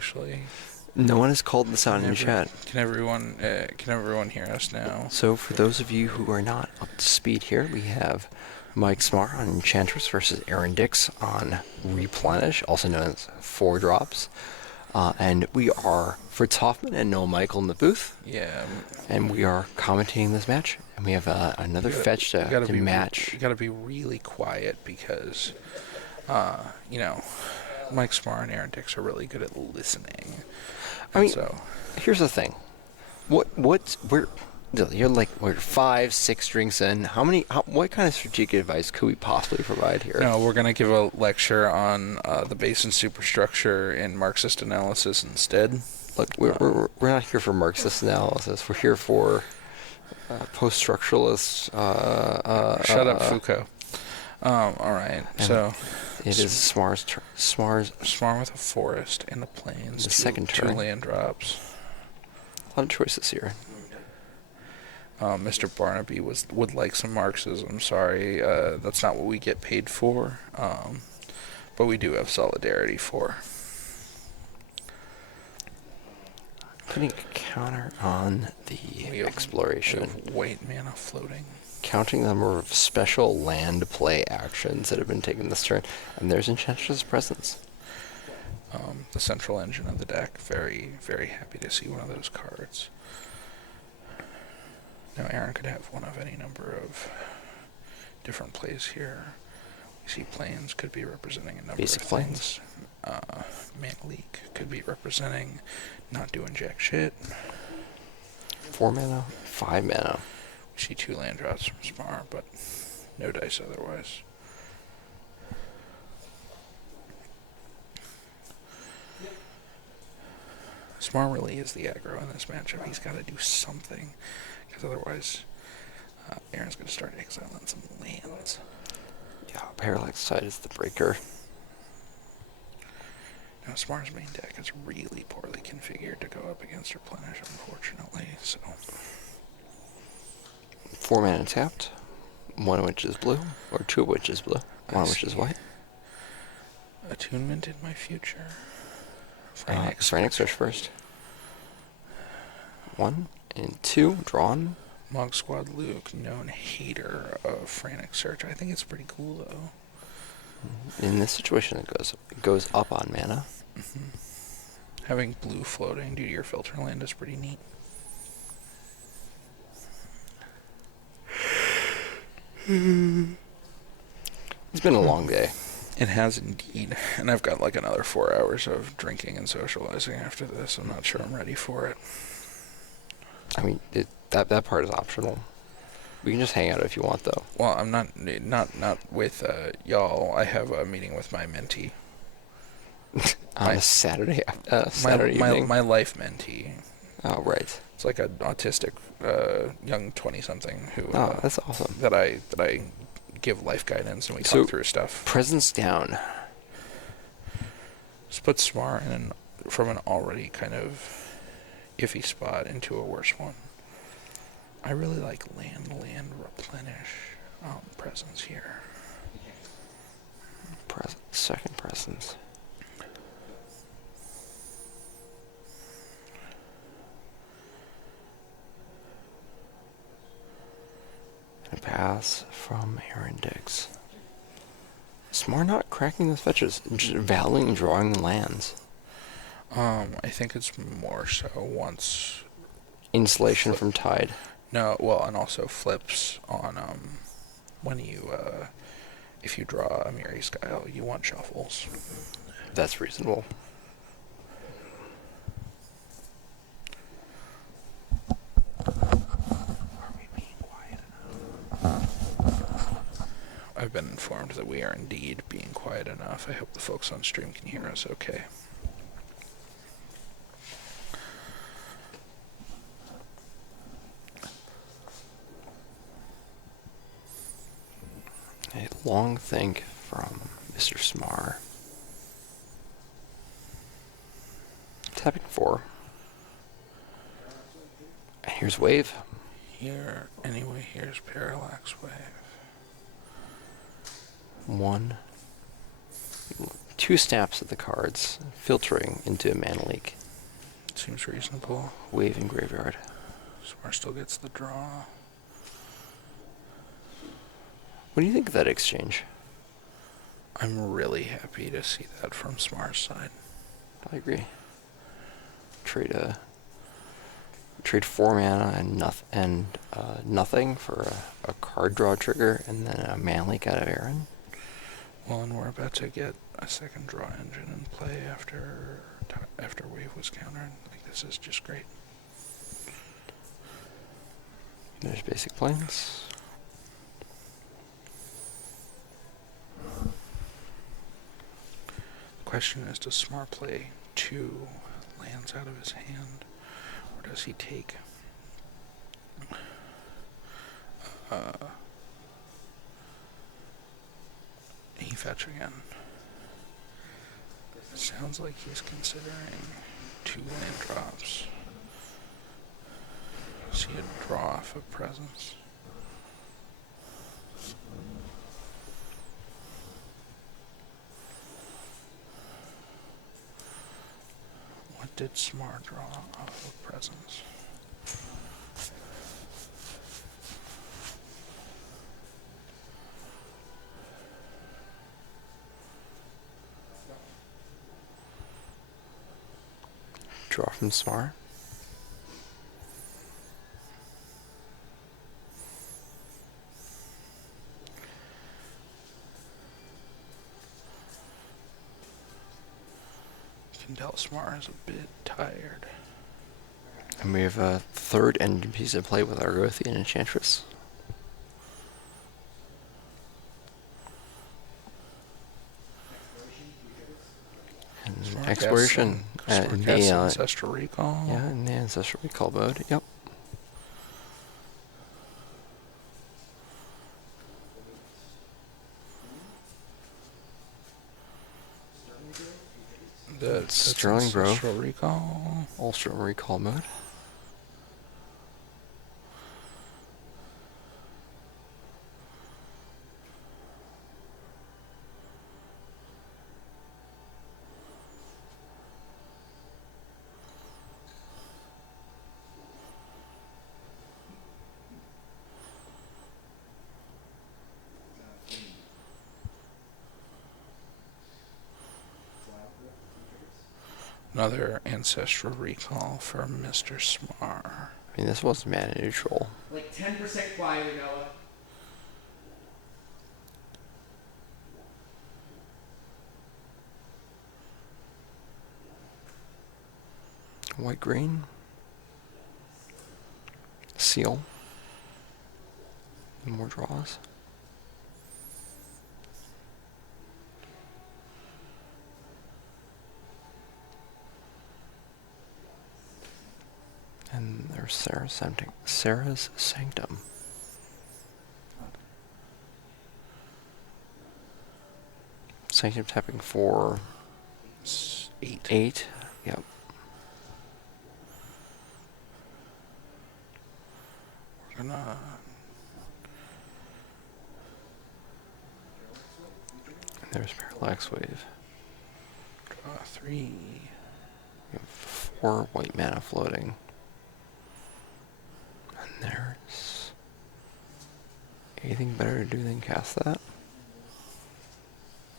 actually. No one has called this out in chat. Can everyone hear us now? So for those of you who are not up to speed here, we have Mike Smart on Enchantress versus Aaron Dix on Replenish, also known as 4 drops. And we are Fritz Hoffman and Noah Michael in the booth. Yeah. And we are commentating this match. And we have another fetch to match. You gotta be really quiet because, Mike Smart and Aaron Dix are really good at listening. I mean, here's the thing. You're like, we're 5-6 drinks in. What kind of strategic advice could we possibly provide here? No, we're going to give a lecture on the Bayesian superstructure in Marxist analysis instead. Look, we're not here for Marxist analysis. We're here for post-structuralists. Shut up, Foucault. All right, so it is Smar's Smar with a forest and the plains. The second turn. 2 land drops. A lot of choices here. Mr. Barnaby would like some Marxism. Sorry, that's not what we get paid for. But we do have solidarity for. Putting a counter on the exploration. White mana floating. Counting the number of special land play actions that have been taken this turn. And there's Enchantress' Presence. The central engine of the deck. Very, very happy to see one of those cards. Now Aaron could have one of any number of different plays here. We see planes could be representing a number Basic of planes. things. Mana leak could be representing not doing jack shit. 4 mana, 5 mana. We see 2 land drops from Smar, but no dice otherwise. Smar really is the aggro in this matchup. He's got to do something, because otherwise Aaron's going to start exiling some lands. Yeah, Parallax Side is the breaker. Now, Smar's main deck is really poorly configured to go up against Replenish, unfortunately, so... 4 mana tapped, 1 of which is blue, or 2 of which is blue, 1 of which is white. Attunement in my future. Frantic Search first. 1 and 2, drawn. Mogg Squad Luke, known hater of Frantic Search. I think it's pretty cool, though. In this situation, it goes up on mana. Mm-hmm. Having blue floating due to your filter land is pretty neat. It's been a long day. It has indeed, and I've got like another 4 hours of drinking and socializing after this. I'm not sure I'm ready for it. I mean, that part is optional. We can just hang out if you want, though. Well, I'm not with y'all. I have a meeting with my mentee. On a Saturday evening? My life mentee. Oh, right. It's like an autistic young 20-something who. That's awesome. That I give life guidance and we talk through stuff. Presence down. Just put Smar from an already kind of iffy spot into a worse one. I really like land replenish presence here. Second presence. And a pass from Aaron Dix. Smart not cracking those fetches, just valuing and drawing lands. I think it's more so once Insulation from Tide. No, well, and also flips on when you if you draw a Miri Skyle, you want shuffles. That's reasonable. Are we being quiet enough? I've been informed that we are indeed being quiet enough. I hope the folks on stream can hear us okay. A long think from Mr. Smar. Tapping 4. And here's Wave. Here's Parallax Wave. 1, 2 snaps of the cards, filtering into a mana leak. Seems reasonable. Wave and graveyard. Smart still gets the draw. What do you think of that exchange? I'm really happy to see that from Smart's side. I agree. Trade 4 mana and nothing for a card draw trigger, and then a mana leak out of Aaron. Well, and we're about to get a second draw engine in play after Wave was countered. Like, this is just great. There's basic planes. The question is, does Smart play 2 lands out of his hand, or does he take he fetch again? Sounds like he's considering 2 land drops. See a draw off of presence. What did Smart draw off of presence? Draw from Smart. Can tell Smart is a bit tired. And we have a 3rd engine piece of play with Argothian Enchantress. And Smart exploration. Smart in casts the, Ancestral Recall. yeah, in the Ancestral Recall mode. Yep. That's Sterling Grove. Ancestral Recall. Also Recall mode. Another Ancestral Recall for Mr. Smart. I mean, this was mana neutral. Like 10% quieter, Noah. White green. Seal. More draws. And there's Sarah's Sanctum. Sanctum tapping for 8. 8. Yep. We're gonna. And there's Parallax Wave. Draw 3. We have 4 white mana floating. And there's anything better to do than cast that?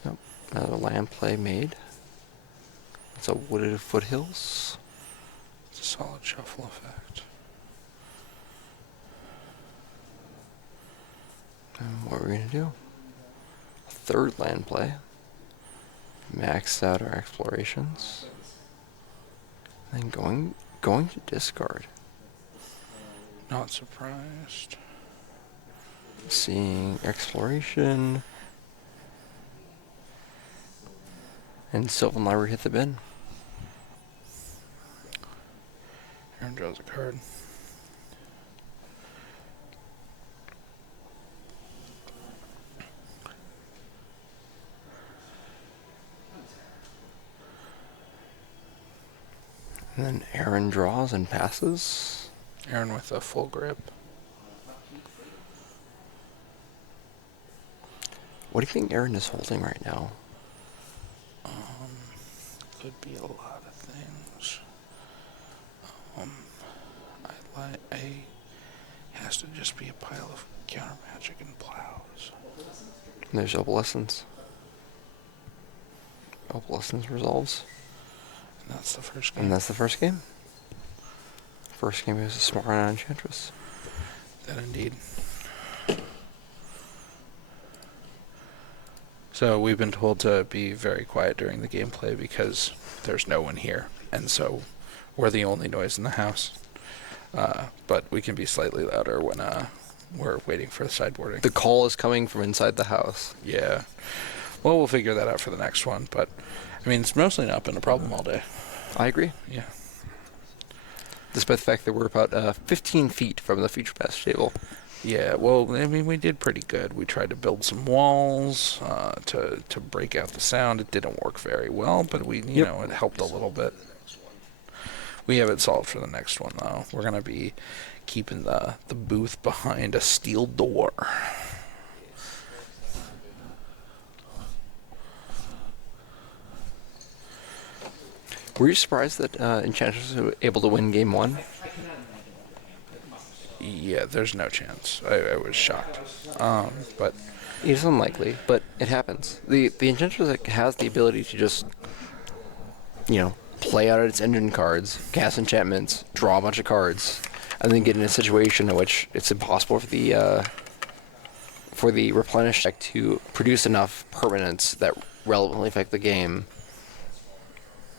Nope. Another land play made. It's a Wooded Foothills. It's a solid shuffle effect. And what we're gonna do? A 3rd land play. Maxed out our explorations. And then going to discard. Not surprised. Seeing exploration. And Sylvan Library hit the bin. Aaron draws a card. And then Aaron draws and passes. Aaron with a full grip. What do you think Aaron is holding right now? Could be a lot of things. Um, I has to just be a pile of counter magic and plows. And there's Opalescence. Opalescence resolves. And that's the first game. And that's the first game. First game is a Smart on Enchantress. That indeed. So we've been told to be very quiet during the gameplay because there's no one here, and so we're the only noise in the house. But we can be slightly louder when we're waiting for the sideboarding. The call is coming from inside the house. Yeah. Well, we'll figure that out for the next one, but I mean, it's mostly not been a problem all day. I agree. Yeah. Despite the fact that we're about 15 feet from the feature pass table. Yeah, well, I mean, we did pretty good. We tried to build some walls to break out the sound. It didn't work very well, but you know, it helped a little bit. We have it solved for the next one, though. We're going to be keeping the booth behind a steel door. Were you surprised that Enchantress was able to win game one? Yeah, there's no chance. I was shocked. But It's unlikely, but it happens. The Enchantress has the ability to just, play out its engine cards, cast enchantments, draw a bunch of cards, and then get in a situation in which it's impossible for the replenish deck to produce enough permanents that relevantly affect the game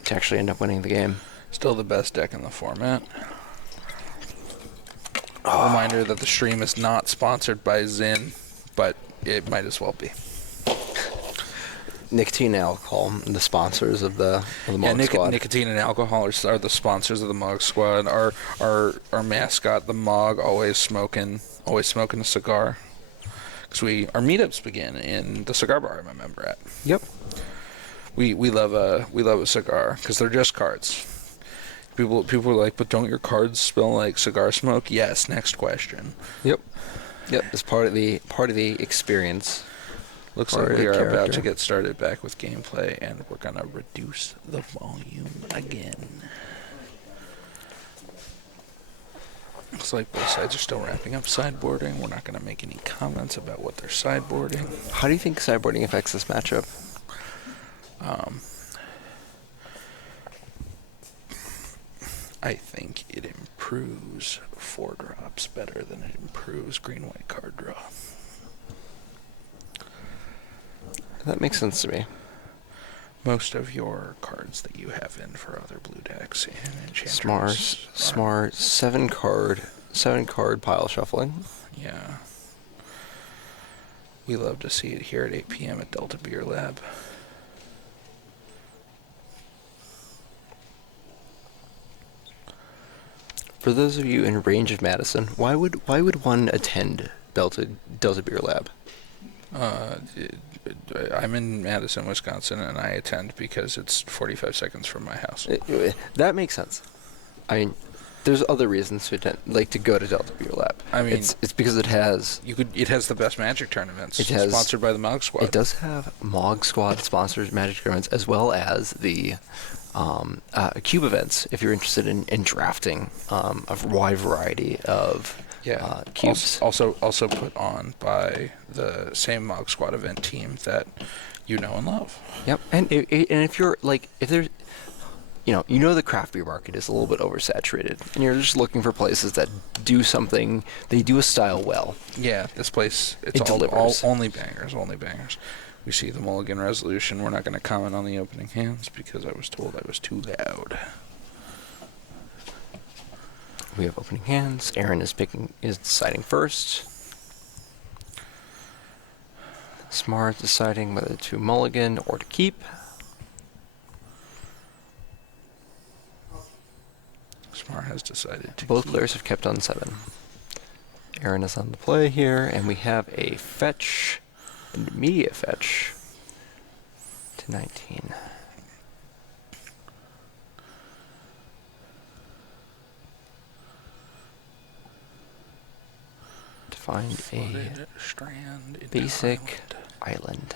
to actually end up winning the game. still the best deck in the format. Reminder that the stream is not sponsored by Zyn, but it might as well be. Nicotine and alcohol, the sponsors of the Mogg Squad. Nicotine and alcohol are the sponsors of the Mogg Squad. Our mascot, the Mogg, always smoking a cigar. Because our meetups begin in the cigar bar I'm a member at. Yep. We love a cigar because they're just cards. People are like, but don't your cards smell like cigar smoke? Yes. Next question. Yep. It's part of the experience. Looks like we are about to get started back with gameplay, and we're gonna reduce the volume again. Looks like both sides are still wrapping up sideboarding. We're not gonna make any comments about what they're sideboarding. How do you think sideboarding affects this matchup? I think it improves 4-drops better than it improves green-white card draw. That makes sense to me. Most of your cards that you have in for other blue decks and enchantments Smart 7-card pile shuffling. Yeah. We love to see it here at 8 p.m. at Delta Beer Lab. For those of you in range of Madison, why would one attend Delta Beer Lab? I'm in Madison, Wisconsin, and I attend because it's 45 seconds from my house. That makes sense. I mean, there's other reasons to attend, like to go to Delta Beer Lab. I mean, it's because it has the best Magic tournaments. It has sponsored by the Mogg Squad. It does have Mogg Squad sponsors Magic tournaments as well as the cube events. If you're interested in drafting a wide variety of cubes, also put on by the same Mogg Squad event team that you know and love. Yep, and if you're like, if there's, the craft beer market is a little bit oversaturated, and you're just looking for places that do something, they do a style well. Yeah, this place, it delivers. Only bangers. We see the Mulligan Resolution. We're not going to comment on the opening hands because I was told I was too loud. We have opening hands. Aaron is deciding first. Smart deciding whether to mulligan or to keep. Smart has decided to Both keep. players have kept on 7. Aaron is on the play here, and we have a fetch, an immediate fetch to 19. To find a strand basic island.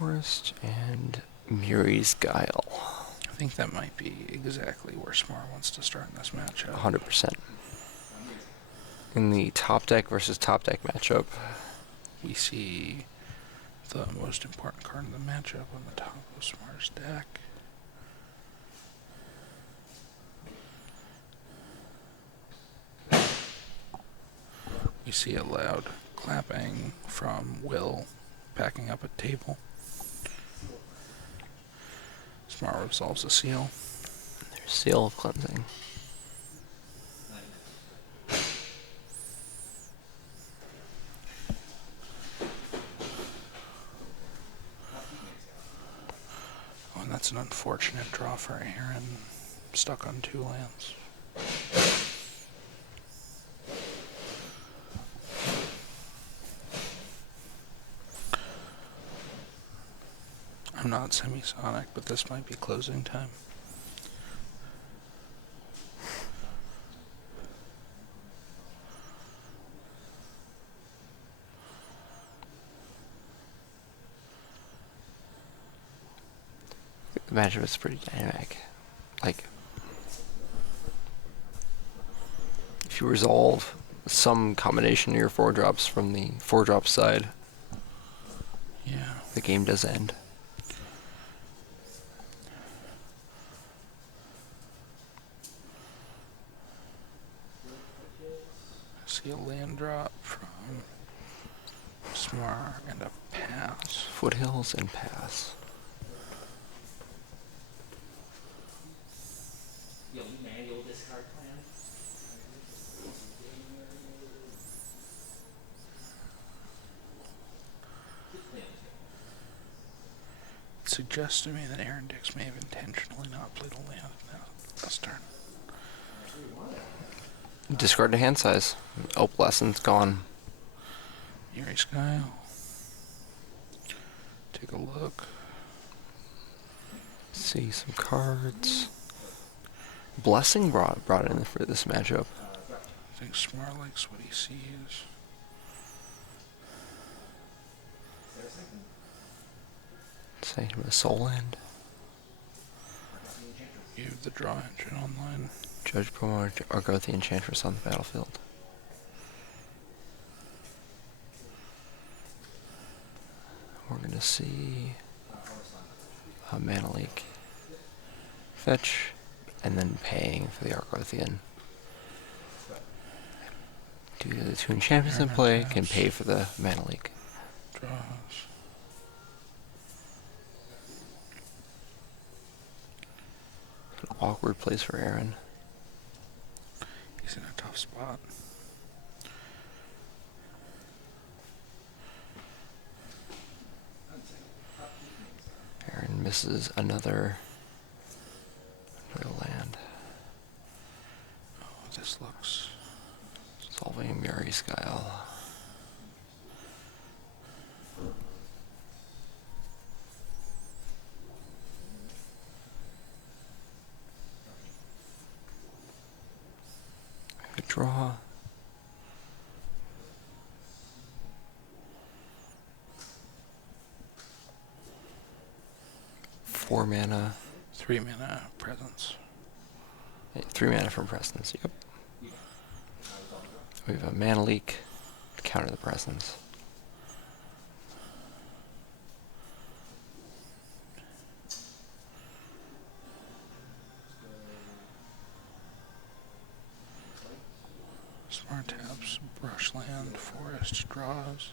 Forest and Muri's Guile. I think that might be exactly where Smart wants to start in this matchup. 100%. In the top deck versus top deck matchup, We see the most important card in the matchup on the top of Smart's deck. We see a loud clapping from Will packing up a table. Smart resolves a seal. there's Seal of Cleansing. Oh, and that's an unfortunate draw for Aaron. Stuck on 2 lands. I'm not semisonic, but this might be closing time. The matchup is pretty dynamic. Like, if you resolve some combination of your 4-drops from the 4-drop side, Yeah. the game does end. See a land drop from Smart and a pass. Foothills and pass. You'll manual discard plan. It suggests to me that Aaron Dix may have intentionally not played a land now this turn. Discard to hand size. Opalescent's gone. Yuri's Guile. Take a look. See some cards. Blessing brought in for this matchup. I think Smart likes what he sees. Say him a Soul Land. You have the draw engine online. Judge promo Argoth the Enchantress on the battlefield. We're gonna see a Mana Leak. Fetch, and then paying for the Argothian. Due to the 2 enchantments in play, can pay for the Mana Leak. Draws. An awkward place for Aaron. He's in a tough spot. Aaron misses another land. Oh, this looks... Solving Muri's Guile. Good draw. Four mana. 3 mana presence. 3 mana from Presence, yep. We have a Mana Leak to counter the Presence. Smart taps, brush land, forest, draws.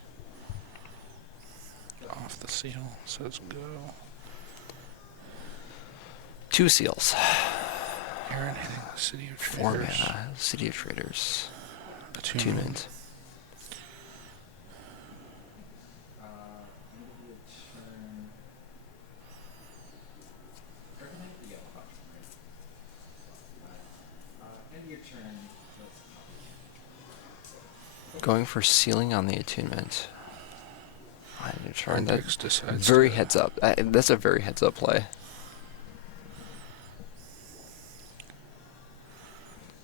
Off the seal, says go. 2 seals. Aaron hitting the City of 4 Traders. mana. City of Traders. Attunement. Going for sealing on the attunement. I turn that Dix decides very to- heads up. That's a very heads up play.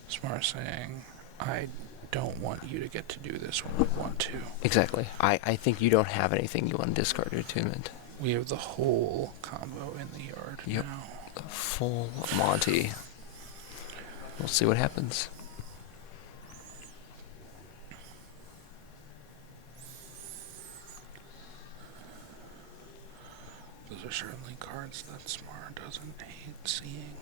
Smart saying, I don't want you to get to do this when we want to. Exactly. I think you don't have anything you want to discard your attunement. We have the whole combo in the yard Yep. now. The full Monty. We'll see what happens. Those are certainly cards that Smart doesn't hate seeing.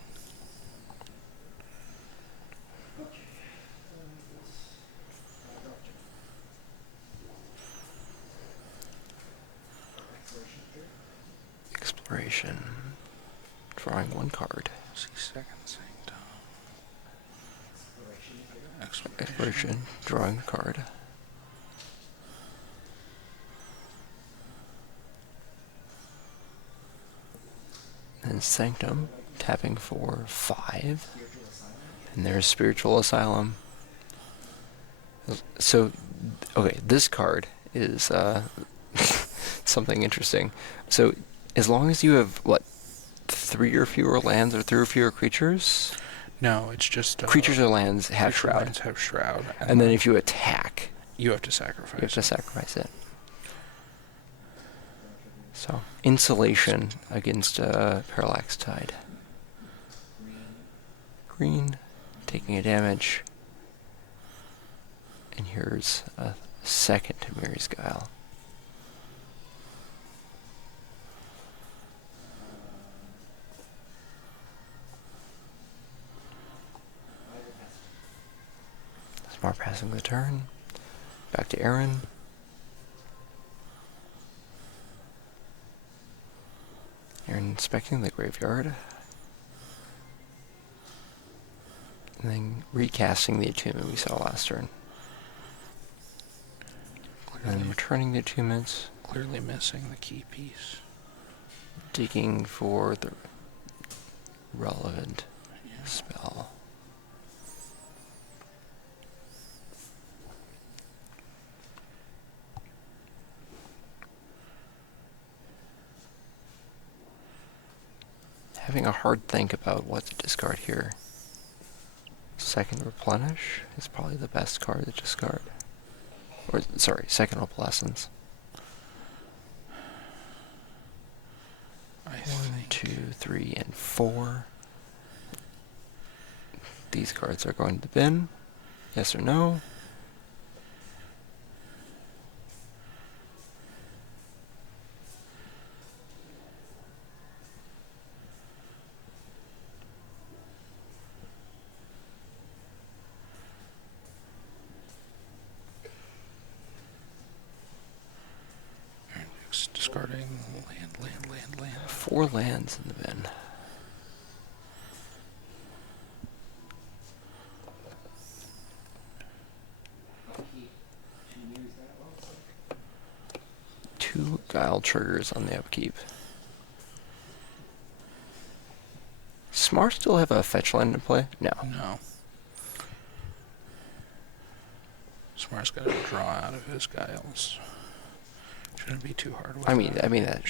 Exploration. Drawing one card. See second sanctum. Exploration. Drawing a card. And Sanctum. Tapping for 5. And there's Spiritual Asylum. So, okay, this card is something interesting. So, as long as you have, what, 3 or fewer lands or 3 or fewer creatures? No, it's just Creatures or lands have creature Shroud. lands have Shroud, And then if you attack, you have to sacrifice. you have to sacrifice it. So, insulation against Parallax Tide. Green, taking a damage. And here's a second Mary's Guile. Smart passing the turn. Back to Aaron. Aaron inspecting the graveyard. And then recasting the attunement we saw last turn. And then returning the attunements. Clearly missing the key piece. Digging for the relevant spell. Having a hard think about what to discard here. Second Replenish is probably the best card to discard. Or, sorry, Second Opalescence. I 1, think 2, 3, and 4. These cards are going to the bin. Yes or no? discarding land. 4 lands in the bin. Two Guile triggers on the upkeep. Smart still have a fetch land in play? No. No. Smart's got to draw out of his Guiles. Shouldn't be too hard with I mean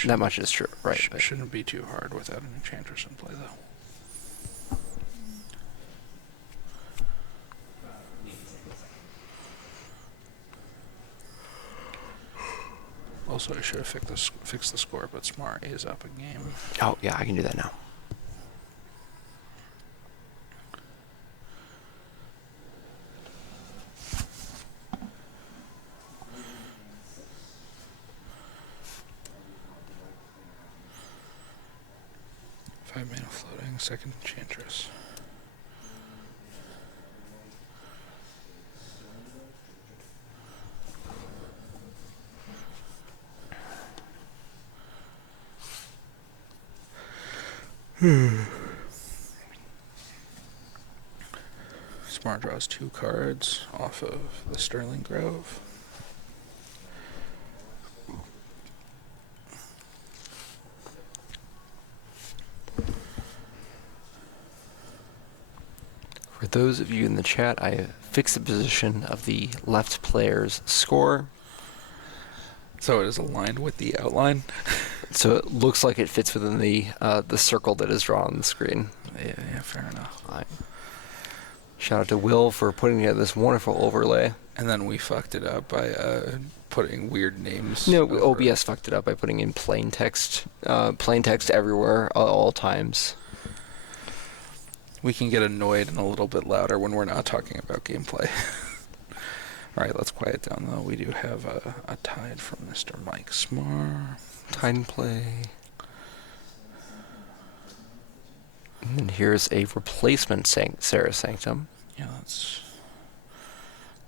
that much is true, right? But Shouldn't be too hard without an Enchantress in play, though. Also, I should have fixed the score, but Smart is up a game. oh yeah, I can do that now. Five mana floating, second Enchantress. Smart draws 2 cards off of the Sterling Grove. For those of you in the chat, I fixed the position of the left player's score, So it is aligned with the outline. so it looks like it fits within the circle that is drawn on the screen. Yeah, fair enough. Shout out to Will for putting together this wonderful overlay. And then we fucked it up by putting weird names. No, over. OBS fucked it up by putting in plain text everywhere at all times. We can get annoyed and a little bit louder when we're not talking about gameplay. All right, let's quiet down, though. We do have a tide from Mr. Mike Smar. Tide and play. And then here's a replacement Sarah Sanctum. Yeah, that's...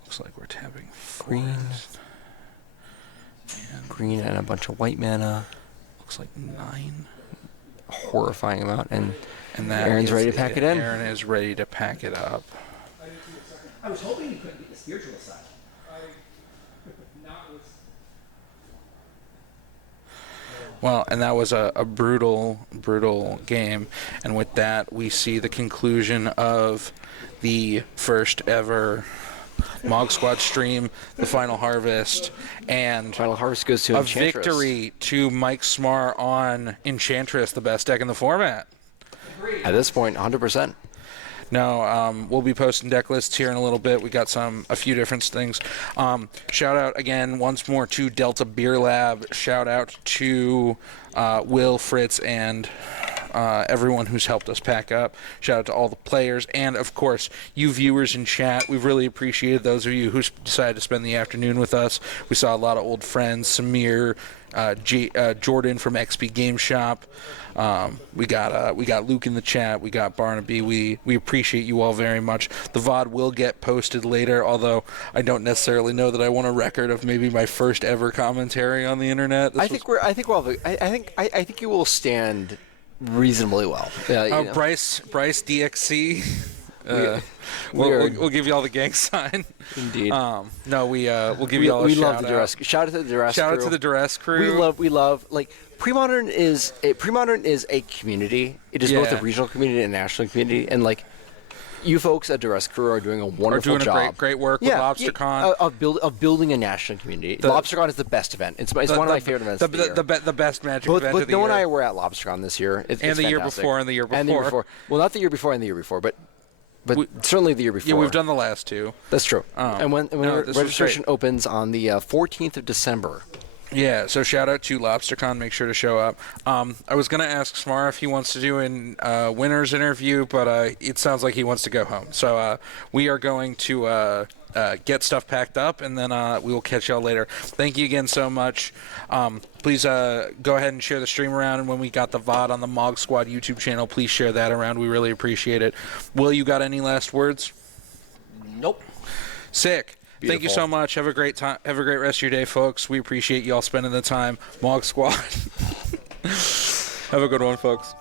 Looks like we're tapping Green. And Green and a bunch of white mana. looks like 9. Horrifying amount. And that Aaron's is ready to pack it in. Aaron is ready to pack it up. I was hoping you couldn't get the spiritual side. Well, and that was a brutal, brutal game. And with that, we see the conclusion of the first ever Mogg Squad stream, the Final Harvest, and Final Harvest goes to a Enchantress. victory to Mike Smar on Enchantress, the best deck in the format. At this point, 100%. No, we'll be posting deck lists here in a little bit. We got a few different things. Shout out again once more to Delta Beer Lab. Shout out to Will, Fritz, and everyone who's helped us pack up. Shout out to all the players, and of course you viewers in chat. We've really appreciated those of you who decided to spend the afternoon with us. We saw a lot of old friends, Samir, Jordan from XP Game Shop. We got Luke in the chat. We got Barnaby. We appreciate you all very much. The VOD will get posted later, although I don't necessarily know that I want a record of maybe my first ever commentary on the internet. I think you will stand reasonly well. Bryce DXC. We'll give you all the gang sign. Indeed. No, we'll give you all a we shout love the out. Duress. Shout out to the Duress Shout crew. out to the Duress crew. We love like Premodern is a community. It is both a regional community and a national community, and like you folks at Duress crew are doing a wonderful job. Doing great work with LobsterCon. Of building a national community. LobsterCon is the best event. It's one of my favorite events of the year. The best Magic event of the year. Noah and I were at LobsterCon this year. It's and the year fantastic. before, and the year before. Well, not the year before and the year before, but certainly the year before. Yeah, we've done the last two. That's true. And when registration opens on the 14th of December. Yeah, so shout out to LobsterCon. Make sure to show up. I was going to ask Smar if he wants to do a winner's interview, but it sounds like he wants to go home. So we are going to get stuff packed up, and then we will catch y'all later. Thank you again so much. Please go ahead and share the stream around, and when we got the VOD on the Mogg Squad YouTube channel, please share that around. We really appreciate it. Will, you got any last words? Nope. Sick. Beautiful. Thank you so much. Have a great time. Have a great rest of your day, folks. We appreciate you all spending the time. Mogg Squad. Have a good one, folks.